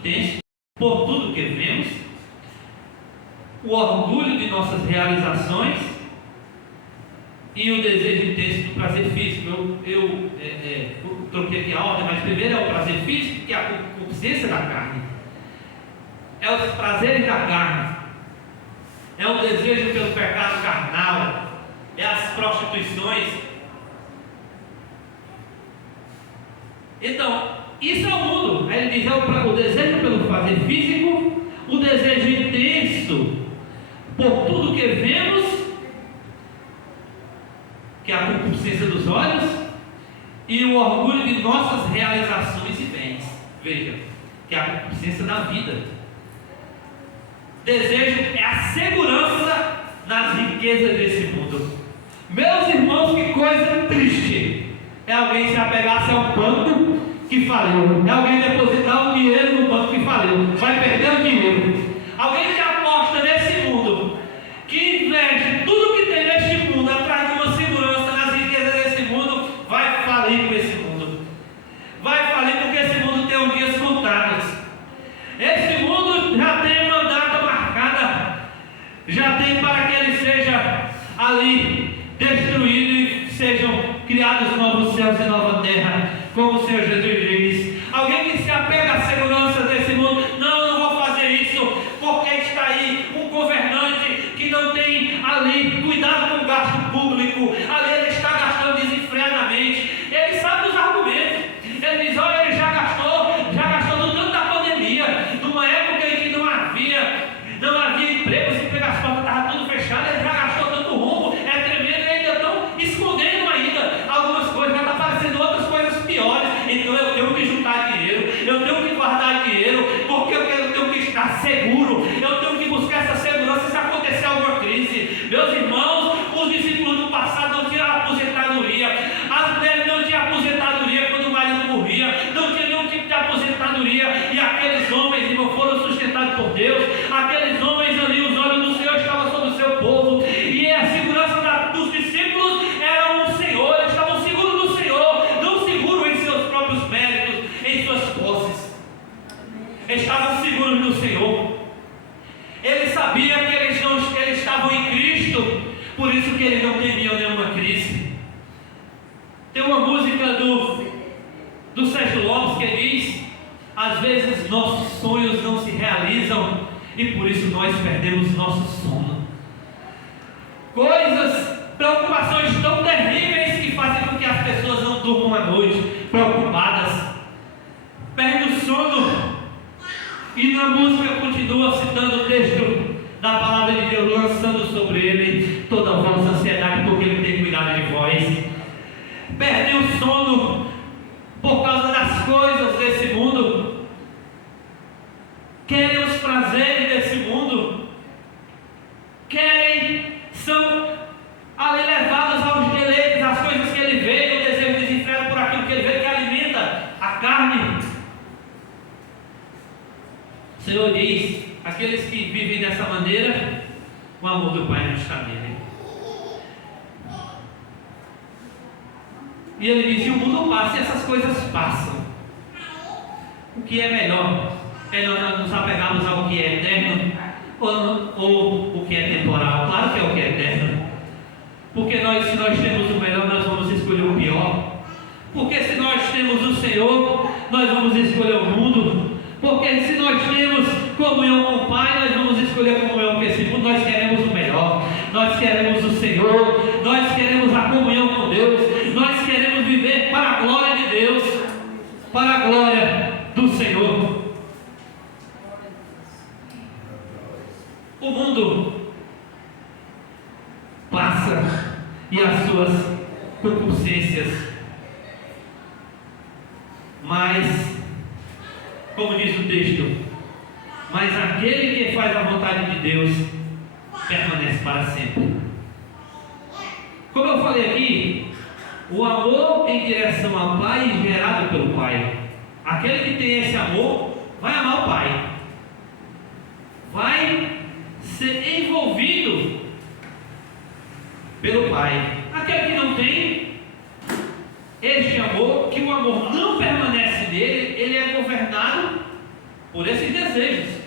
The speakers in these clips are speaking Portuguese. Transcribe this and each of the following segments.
intenso por tudo que vemos, o orgulho de nossas realizações e o desejo intenso do prazer físico. Eu troquei aqui a ordem, mas primeiro é o prazer físico, que é a concupiscência da carne, é os prazeres da carne, é o desejo pelo pecado carnal, é as prostituições. Então, isso é o mundo. Aí ele diz: é o desejo pelo prazer físico, o desejo intenso por tudo que vemos, que é a concupiscência dos olhos, e o orgulho de nossas realizações e bens. Veja, que é a concupiscência da vida. Desejo é a segurança nas riquezas desse mundo. Meus irmãos, que coisa triste é alguém se apegar-se ao banco que faliu, é alguém depositar o dinheiro no banco que faliu, vai perder o dinheiro. Alguém que aposta nesse mundo, que investe tudo que tem neste mundo atrás de uma segurança nas riquezas desse mundo, vai falir com esse mundo. Vai falir porque esse mundo tem os dias contados. Esse mundo já tem uma data marcada, já tem para que ele seja ali destruído e sejam criados novos céus e nova terra, como o Senhor Jesus diz. Alguém que se apega à segurança desse mundo: não vou fazer isso, porque está aí um governante que não tem ali cuidado com o gasto público, ali ele está gastando desenfreadamente, ele sabe dos argumentos, ele diz: olha, ele já gastou no tanto da pandemia, numa época em que não havia emprego, os empregos, as portas estavam tudo fechadas, ele já gastou tanto rumo, é tremendo, e ainda estão escondendo ainda algumas coisas, já está aparecendo outras coisas piores. Então eu tenho que juntar dinheiro, eu tenho que guardar dinheiro, porque eu tenho que estar seguro, eu tenho que buscar essa segurança se acontecer alguma crise. Meus irmãos, os discípulos do passado não tinham aposentadoria, as mulheres não tinham aposentadoria quando o marido morria, não tinha nenhum tipo de aposentadoria, e aqueles homens, irmão, foram sustentados por Deus. Aqueles homens ali, os olhos do Senhor estavam sobre o seu povo, e a segurança dos discípulos era o Senhor. Eles estavam seguros do Senhor, não seguros em seus próprios méritos, em suas posses. Eles estavam seguros no Senhor. Eles sabiam que eles estavam em Cristo, por isso que eles não temiam nenhuma crise. Tem uma música do Sérgio Lopes que diz: às vezes nossos sonhos não se realizam e por isso nós perdemos nosso sono. Preocupações tão terríveis que fazem com que as pessoas não durmam à noite, preocupadas, perdem o sono. E na música continua citando o texto da palavra de Deus, lançando sobre ele toda a vossa ansiedade, porque ele tem cuidado de vós. Perdem o sono por causa das coisas desse mundo, querem os prazeres desse mundo, são ali levados aos deleites, às coisas que ele vê, o desejo desenfreado por aquilo que ele vê, que alimenta a carne. O Senhor diz: aqueles que vivem dessa maneira, o amor do Pai não está nele. E ele diz: e o mundo passa, e essas coisas passam. O que é melhor? É nós nos apegarmos ao que é eterno ou o que é temporal? Claro que é o que é eterno. Porque se nós temos o melhor, nós vamos escolher o pior. Porque se nós temos o Senhor, nós vamos escolher o mundo. Porque se nós temos comunhão com o Pai, nós vamos escolher comunhão com esse mundo. Nós queremos o melhor, nós queremos o Senhor, nós queremos a comunhão com Deus, nós queremos viver para a glória de Deus, para a glória do Senhor. O mundo passa e as suas concupiscências, mas, como diz o texto, mas aquele que faz a vontade de Deus permanece para sempre. Como eu falei aqui, o amor em direção ao Pai gerado pelo Pai. Aquele que tem esse amor vai amar o Pai, vai ser envolvido pelo Pai. Aquele que não tem este amor, que o amor não permanece nele, ele é governado por esses desejos.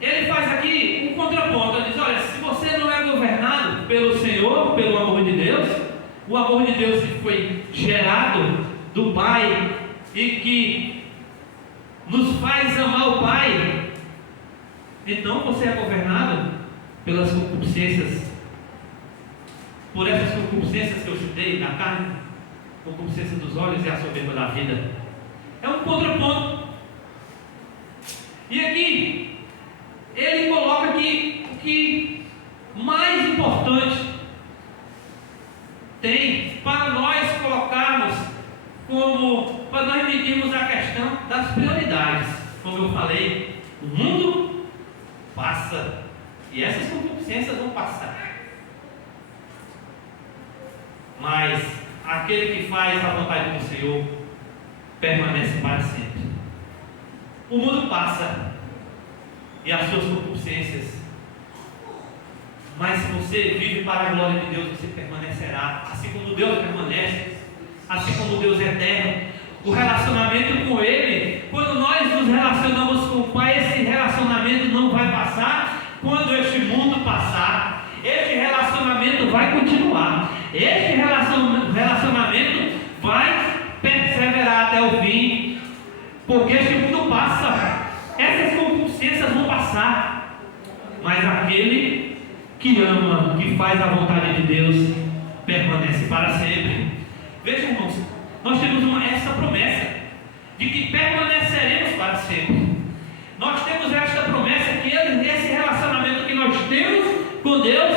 Ele faz aqui um contraponto. Ele diz: olha, se você não é governado pelo Senhor, pelo amor de Deus, o amor de Deus que foi gerado do Pai e que nos faz amar o Pai, então você é governado pelas concupiscências, por essas concupiscências que eu citei na carne, concupiscência dos olhos e a soberba da vida. É um contraponto. E aqui ele coloca que o que mais importante tem para nós colocarmos como, para nós medirmos a questão das prioridades. Como eu falei, o mundo passa e essas concupiscências vão passar, mas aquele que faz a vontade do Senhor permanece para sempre. O mundo passa e as suas concupiscências, mas se você vive para a glória de Deus, você permanecerá. Assim como Deus permanece, assim como Deus é eterno. O relacionamento com Ele, quando nós nos relacionamos com o Pai, esse relacionamento não vai passar. Quando este mundo passar, este relacionamento vai continuar. Este relacionamento vai perseverar até o fim, porque este mundo passa, essas concupiscências vão passar, mas aquele que ama, que faz a vontade de Deus, permanece para sempre. Veja, irmãos, nós temos essa promessa de que permaneceremos para sempre. Nós temos esta promessa que esse relacionamento que nós temos com Deus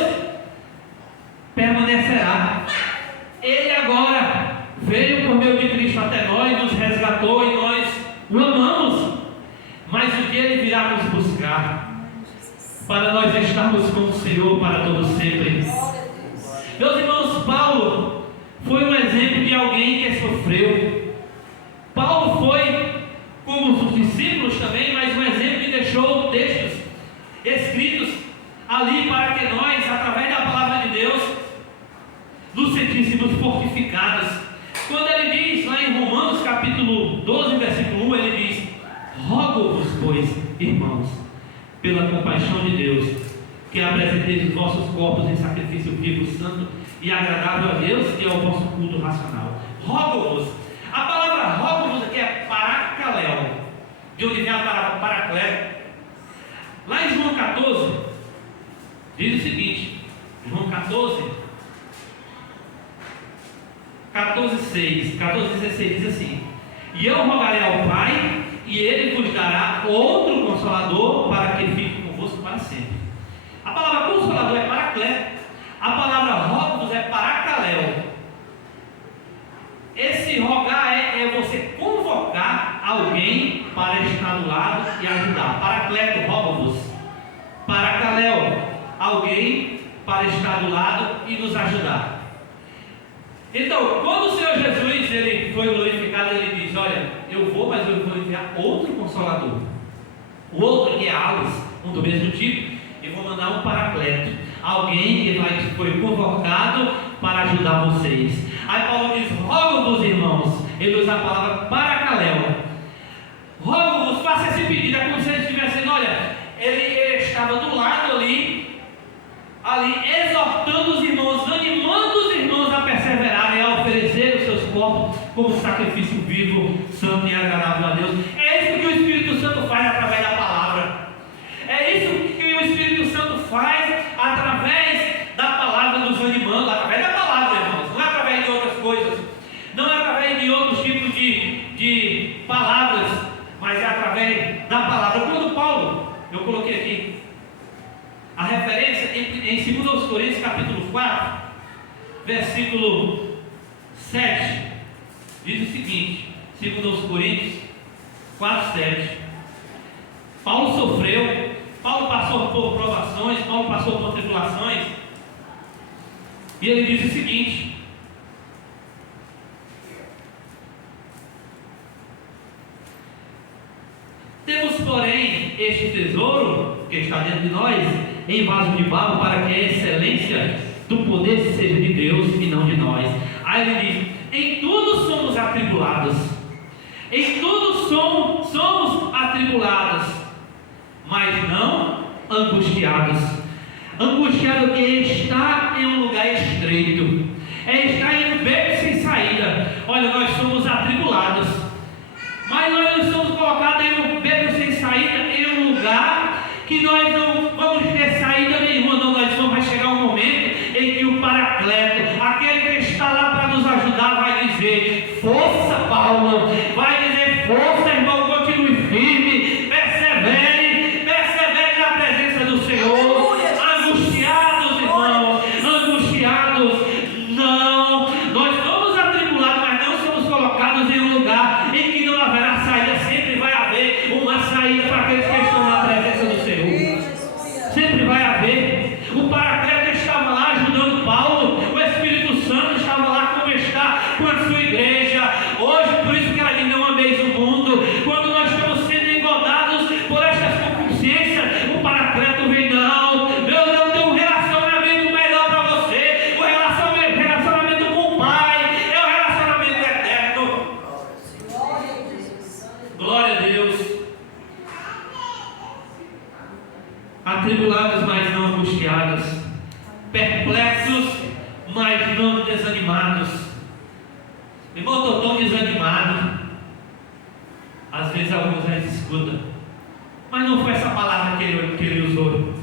permanecerá. Ele agora veio por meio de Cristo até nós, nos resgatou e nós o amamos, mas o que Ele virá nos buscar para nós estarmos com o Senhor para todo sempre. Meus irmãos, Paulo foi um exemplo de alguém que sofreu. Paulo foi, como os discípulos também, mas um exemplo que deixou textos escritos ali para que nós, através da palavra de Deus, nos sentíssemos fortificados. Quando ele diz lá em Romanos capítulo 12, versículo 1, ele diz: rogo-vos, pois, irmãos, pela compaixão de Deus, que apresenteis os vossos corpos em sacrifício vivo, santo e agradável a Deus, que é o vosso culto racional. Rogo-vos. A palavra rogo-vos aqui é paracaléu, de onde vem a palavra paracleto. Lá em João 14, diz o seguinte, João 14, 16 diz assim: e eu rogarei ao Pai, e Ele vos dará outro Consolador, para que fique convosco para sempre. A palavra Consolador é paracleto, a palavra rogo-vos é paracaléu. Esse rogar é você convocar alguém para estar do lado e ajudar. Paracleto, rogo-vos. Paracaléu, alguém para estar do lado e nos ajudar. Então, quando o Senhor Jesus ele foi glorificado, ele diz: olha, eu vou, mas eu vou enviar outro Consolador. O outro que é Alos, um do mesmo tipo, e vou mandar um paracleto, alguém que foi convocado para ajudar vocês. Aí Paulo diz: rogo-vos, irmãos. Ele usa a palavra paracaléu. Rogo-vos, faça esse pedido. É como se ele estivesse dizendo: olha, ele estava do lado ali exortando os irmãos, animando os irmãos a perseverarem, a oferecer os seus corpos como sacrifício vivo, santo e agradável a Deus. É isso que o Espírito Santo faz através da palavra. É isso que o Espírito Santo faz através da palavra, nos animando, através da palavra, irmãos, não é através de outras coisas, não é através de outros tipos de palavras, mas é através da palavra. Quando Paulo, eu coloquei aqui a referência em 2 Coríntios capítulo 4, versículo 7, diz o seguinte, 2 Coríntios 4, 7. Paulo sofreu, Paulo passou por provações, Paulo passou por tribulações, e ele diz o seguinte: temos, porém, este tesouro que está dentro de nós, em vaso de barro, para que a excelência do poder seja de Deus e não de nós. Aí ele diz: em tudo somos atribulados, Em tudo somos atribulados, mas não angustiados. Angustiado que está em um lugar estreito, está em um beco sem saída. Olha, nós somos atribulados, mas nós não somos colocados em um beco sem saída, em um lugar que nós não vamos ter saída nenhuma. Não, vai chegar um momento em que o Paracleto, aquele que está lá para nos ajudar, vai dizer: força, Paulo, vai dizer: força, irmão, continue firme, persevere na presença do Senhor. Angustiados, irmão, angustiados, não, nós somos atribulados, mas não somos colocados em um lugar em que não haverá saída. Sempre vai haver uma saída para aqueles que estão na presença do Senhor. Sempre vai haver. O Paracleto estava lá ajudando Paulo, o Espírito Santo estava lá como está com a sua igreja. Hoje, por isso que ela diz: não ameis o mundo. Quando nós estamos sendo engodados por estas concupiscências, o Paracleto vem: não, eu tenho um relacionamento melhor para você. O relacionamento com o Pai é o relacionamento eterno. Glória a Deus. Atribulados, mas não angustiados, perplexos, mas não desanimados. Irmão, estou tão desanimado. Às vezes alguns já escutam, mas não foi essa palavra que ele usou.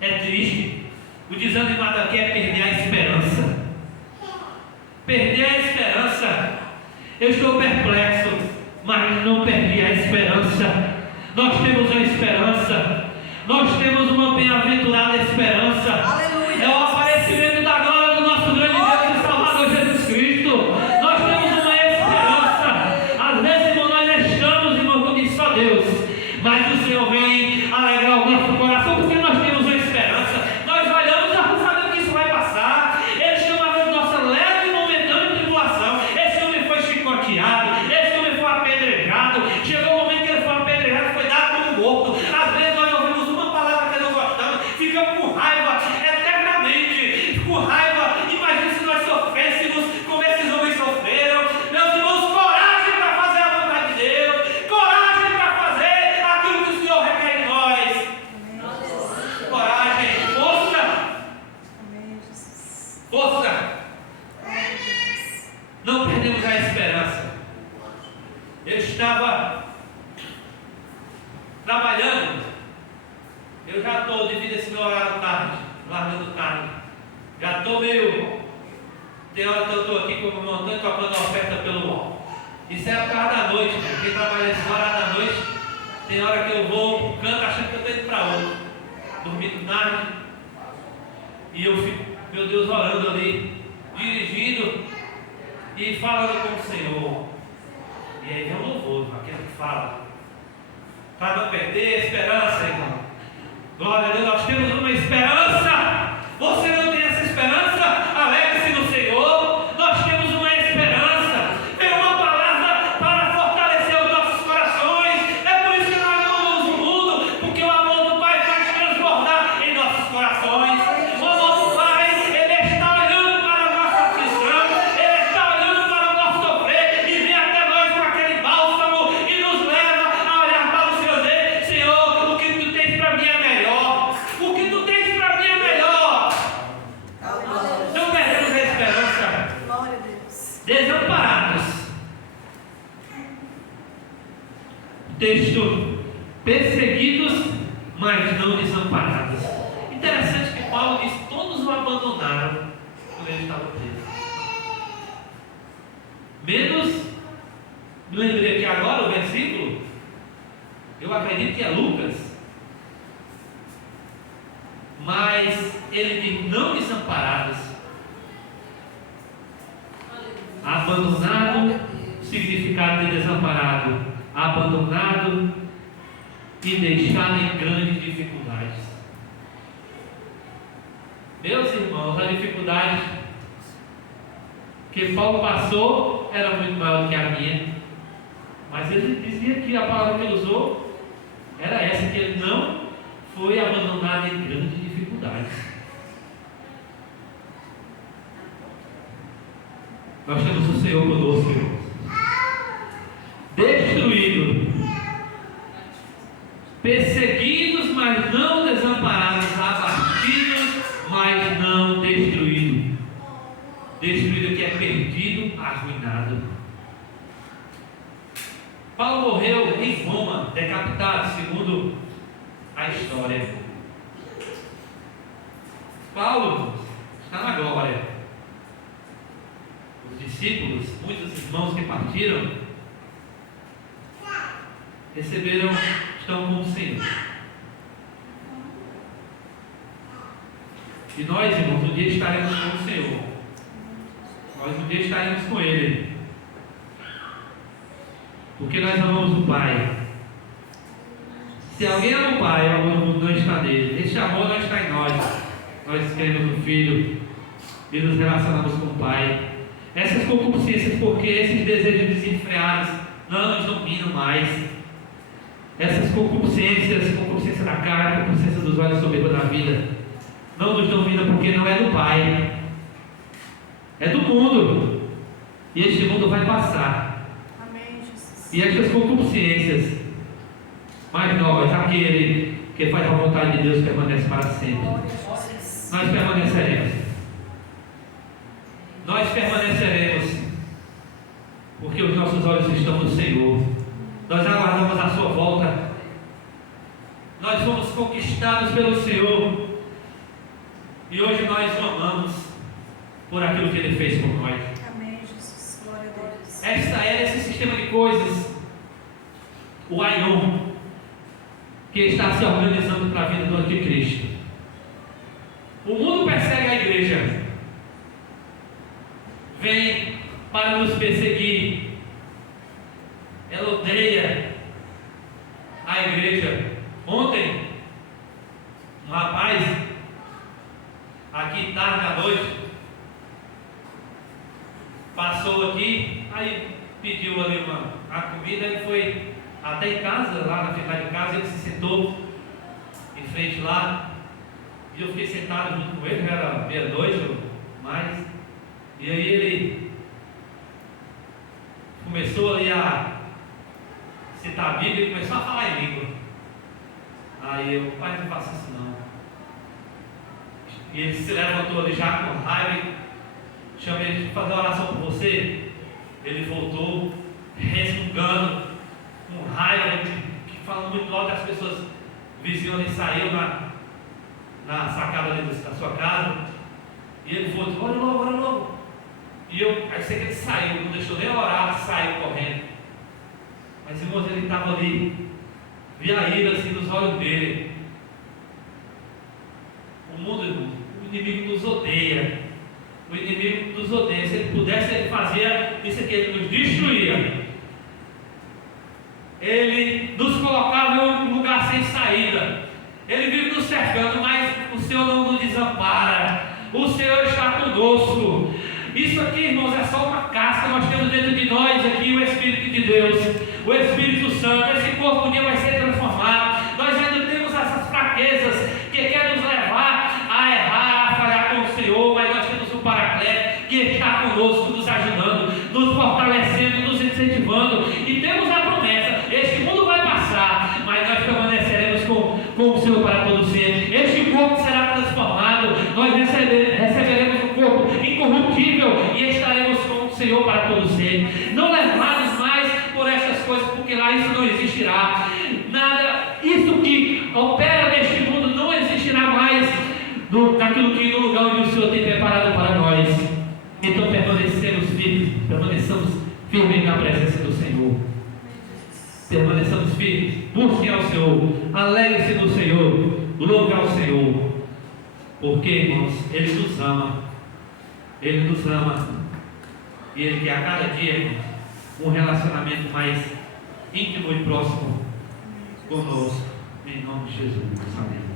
É triste. O desanimado aqui é perder a esperança. Perder a esperança. Eu estou perplexo, mas não perdi a esperança. Nós temos uma esperança. Nós temos uma bem-aventurada esperança. Aleluia. É o aparecimento da glória do nosso grande Deus e Salvador Jesus Cristo. Nós temos uma esperança. Às vezes, irmão, nós estamos, irmão, como diz só Deus, mas o Senhor vem alegrar o nosso coração, porque nós temos uma esperança. Nós olhamos, nós sabemos que isso vai passar. Ele chama a nossa leve e momentânea tribulação. Esse homem foi chicoteado, esse homem foi apedrejado. Chegou o momento que ele foi apedrejado, foi dado como morto. Às vezes nós ouvimos uma palavra que não gostamos, ficamos com raiva eternamente, com raiva. Imagina se nós sofrêssemos como esses homens sofreram. Meus irmãos, coragem para fazer a vontade de Deus, coragem para fazer aquilo que o Senhor requer de nós. Coragem, força. Não perdemos a esperança. Eu estava trabalhando. Eu já estou, devido a esse meu horário tarde, largando tarde, já estou meio. Tem hora que eu estou aqui como montando, tocando a oferta pelo UOL. Isso é a parte da noite, né? Quem trabalha esse horário da noite, tem hora que eu vou para um canto achando que eu estou indo para outro, dormindo tarde, e eu fico, meu Deus, orando ali, dirigindo e falando com o Senhor. E aí vem um louvor, aquele que fala, para não perder a esperança, irmão. Glória a Deus, nós temos uma esperança. Você não tem essa esperança? Alegre-se no Senhor. Nós temos uma esperança. É uma palavra para fortalecer os nossos corações. É por isso que nós não amamos o mundo, porque o amor do Pai faz transbordar em nossos corações. O amor do Pai, Ele está olhando para a nossa aflição, Ele está olhando para o nosso sofrer e vem até nós com aquele bálsamo e nos leva a olhar para o Senhor e dizer: Senhor, o que Tu tens para mim é melhor. O que Tu tens para mim é melhor. Não perdemos a esperança. Glória a Deus. Desamparados. Texto: perseguidos, mas não desamparados. Interessante que Paulo diz: todos o abandonaram quando ele estava preso. Menos, me lembrei aqui agora o versículo, eu acredito que é Lucas, mas ele diz: não desamparados. Abandonado, significado de desamparado, abandonado e deixado em grandes dificuldades. Meus irmãos, a dificuldade que Paulo passou era muito maior do que a minha, mas ele dizia que a palavra que ele usou era essa, que ele não foi abandonado em grandes dificuldades. Nós temos o Senhor conosco, irmãos. arruinado. Paulo morreu em Roma, decapitado, segundo a história. Paulo está na glória. Os discípulos, muitos irmãos que partiram, estão com o Senhor. E nós, irmãos, um dia estaremos com o Senhor. Nós um dia estaremos com Ele. Porque nós amamos o Pai. Se alguém ama o Pai, o amor do mundo não está nele. Este amor não está em nós. Nós cremos no Filho e nos relacionamos com o Pai. Essas concupiscências, porque esses desejos desenfreados não nos dominam mais. Essas concupiscências, concupiscência da carne, concupiscência dos olhos soberbos da vida, não nos dominam porque não é do Pai, é do mundo. E este mundo vai passar. Amém, Jesus. E estas concupiscências, mas nós, aquele que faz a vontade de Deus, permanece para sempre. Nós permaneceremos. Nós permaneceremos, porque os nossos olhos estão no Senhor. Nós aguardamos a sua volta. Nós fomos conquistados pelo Senhor. E hoje nós o amamos por aquilo que Ele fez por nós. Amém, Jesus. Glória a Deus. Esse sistema de coisas, o Aion, que está se organizando para a vida do Anticristo. O mundo persegue a igreja. Vem para nos perseguir. Ela odeia a igreja. Ontem, um rapaz, aqui tarde à noite, passou aqui, aí pediu ali a comida, ele foi até em casa, lá na frente de casa, ele se sentou em frente lá, e eu fiquei sentado junto com ele, já era meia-noite ou mais, e aí ele começou ali a citar a Bíblia e começou a falar em língua. Aí eu, pai, não faça isso não. E ele se levantou ali já com raiva, chamei ele de fazer uma oração por você. Ele voltou resmungando, com raiva, falando muito alto, as pessoas vizinhas ali saíram na sacada ali da sua casa. E ele voltou, olha logo. E eu, aí sei que ele saiu, não deixou nem orar, saiu correndo. Mas irmãos, ele estava ali, via a ira assim nos olhos dele. O mundo, irmão, o inimigo nos odeia. O inimigo nos odeia. Se ele pudesse, ele fazia isso aqui, ele nos destruía. Ele nos colocava em um lugar sem saída. Ele vive nos cercando, mas o Senhor não nos desampara. O Senhor está conosco. Isso aqui, irmãos, é só uma casca. Nós temos dentro de nós aqui o Espírito de Deus, o Espírito Santo. Esse corpo um dia vai ser transformado. Nós ainda temos essas fraquezas que querem nos levar a errar, a falhar com o Senhor, mas nós temos um Paracleto que está conosco, nos ajudando, nos fortalecendo, nos incentivando. E temos a promessa: este mundo vai passar, mas nós permaneceremos com o Senhor para todo sempre. Este corpo será transformado. Nós receberemos um corpo incorruptível e estaremos com o Senhor para todo sempre. Não levados mais por essas coisas, porque lá isso não existirá. Nada, isso que opera neste mundo não existirá mais naquilo que no lugar onde o Senhor tem preparado para nós. Então permaneçamos firmes na presença do Senhor. Permaneçamos firmes, busquem ao Senhor, alegrem-se no Senhor, louve ao Senhor. Porque, irmãos, Ele nos ama. Ele nos ama. E Ele quer a cada dia, irmãos, um relacionamento mais íntimo e próximo conosco. Em nome de Jesus. Amém.